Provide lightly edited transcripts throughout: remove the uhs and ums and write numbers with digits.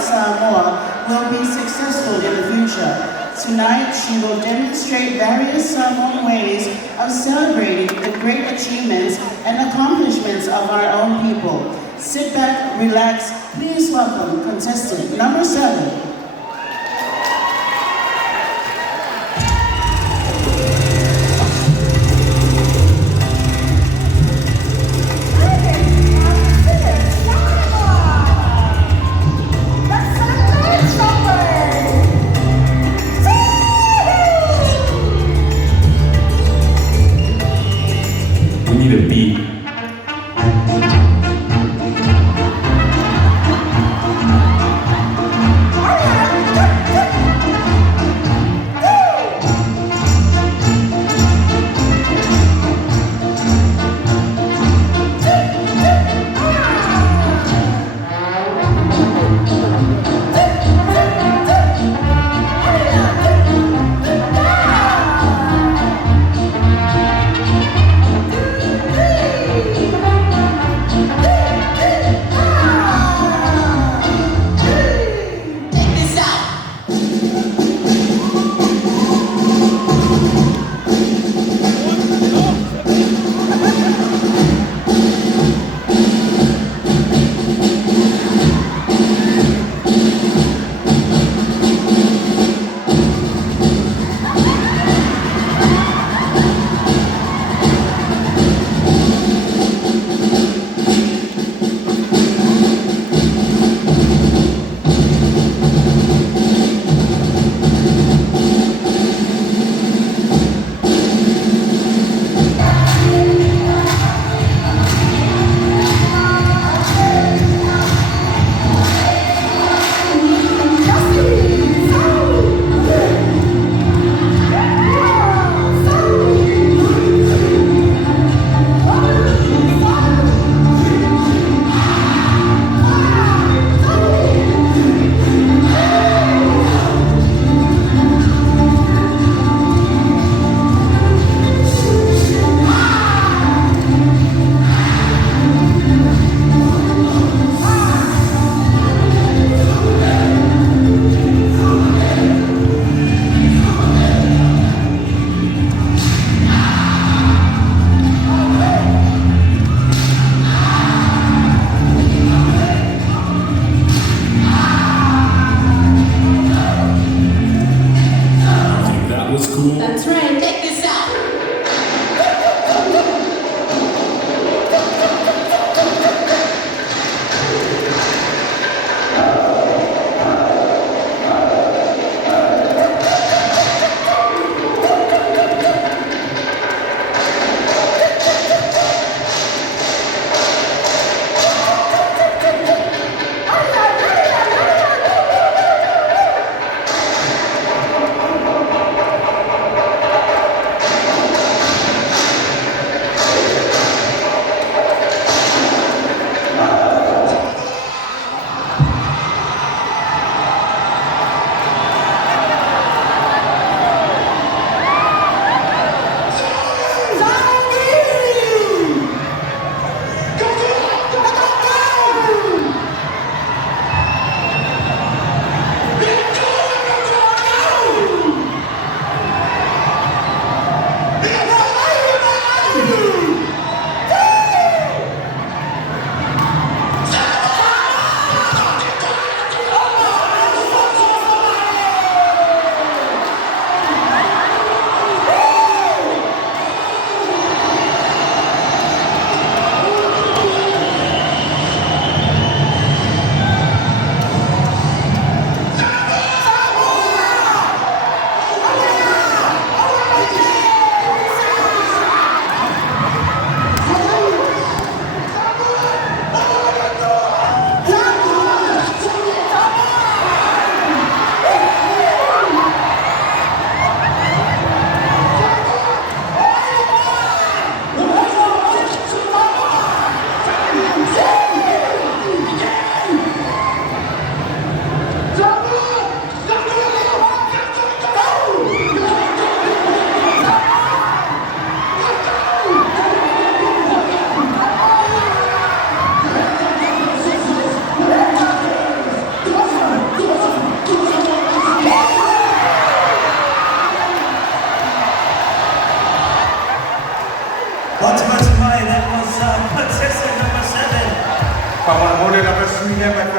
of Samoa will be successful in the future. Tonight, she will demonstrate various Samoan ways of celebrating the great achievements and accomplishments of our own people. Sit back, relax, please welcome contestant number 7. We need a beat. Are you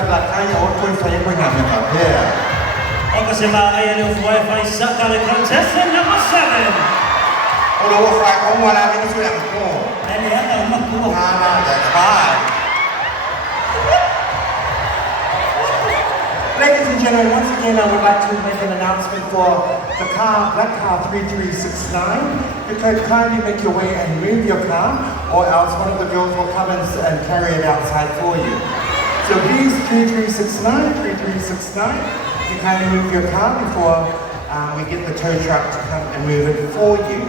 kaya o koe whai koe ngā mea pēr. Oka se māngai ane o Wi-Fi Sakale contestant number 7. Ora o whai konga nā mingi sui ang kō. Ane anga umakua. That's fine. Ladies and gentlemen, once again I would like to make an announcement for the car, Black Car 3369. You could kindly make your way and move your car, or else one of the girls will come and carry it outside for you. So please, 3369, you kindly move your car before we get the tow truck to come and move it for you.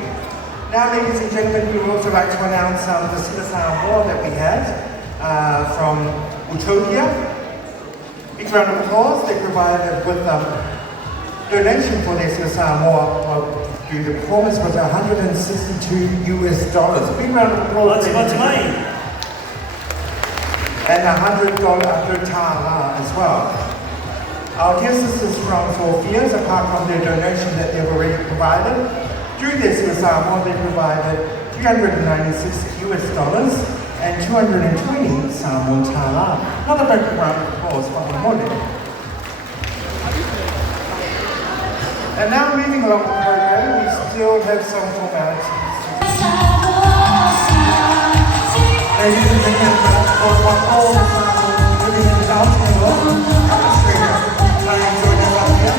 Now, ladies and gentlemen, we would also like to announce the Sila Award that we had from Utopia. Big round of applause. They provided with donation for their Samoa through the performance was $162 US. Big round of applause. What's mine? And $100 tala as well. Our guest assistance from Sophia's, apart from their donation that they've already provided, through their Samoa they provided $396 US. And 220 Samoan tala. Another big round of applause for the morning. And now moving along the program, we still have some formalities. Ladies and gentlemen, for all the Samoan living in the downtown world, Australia, I enjoy this up here.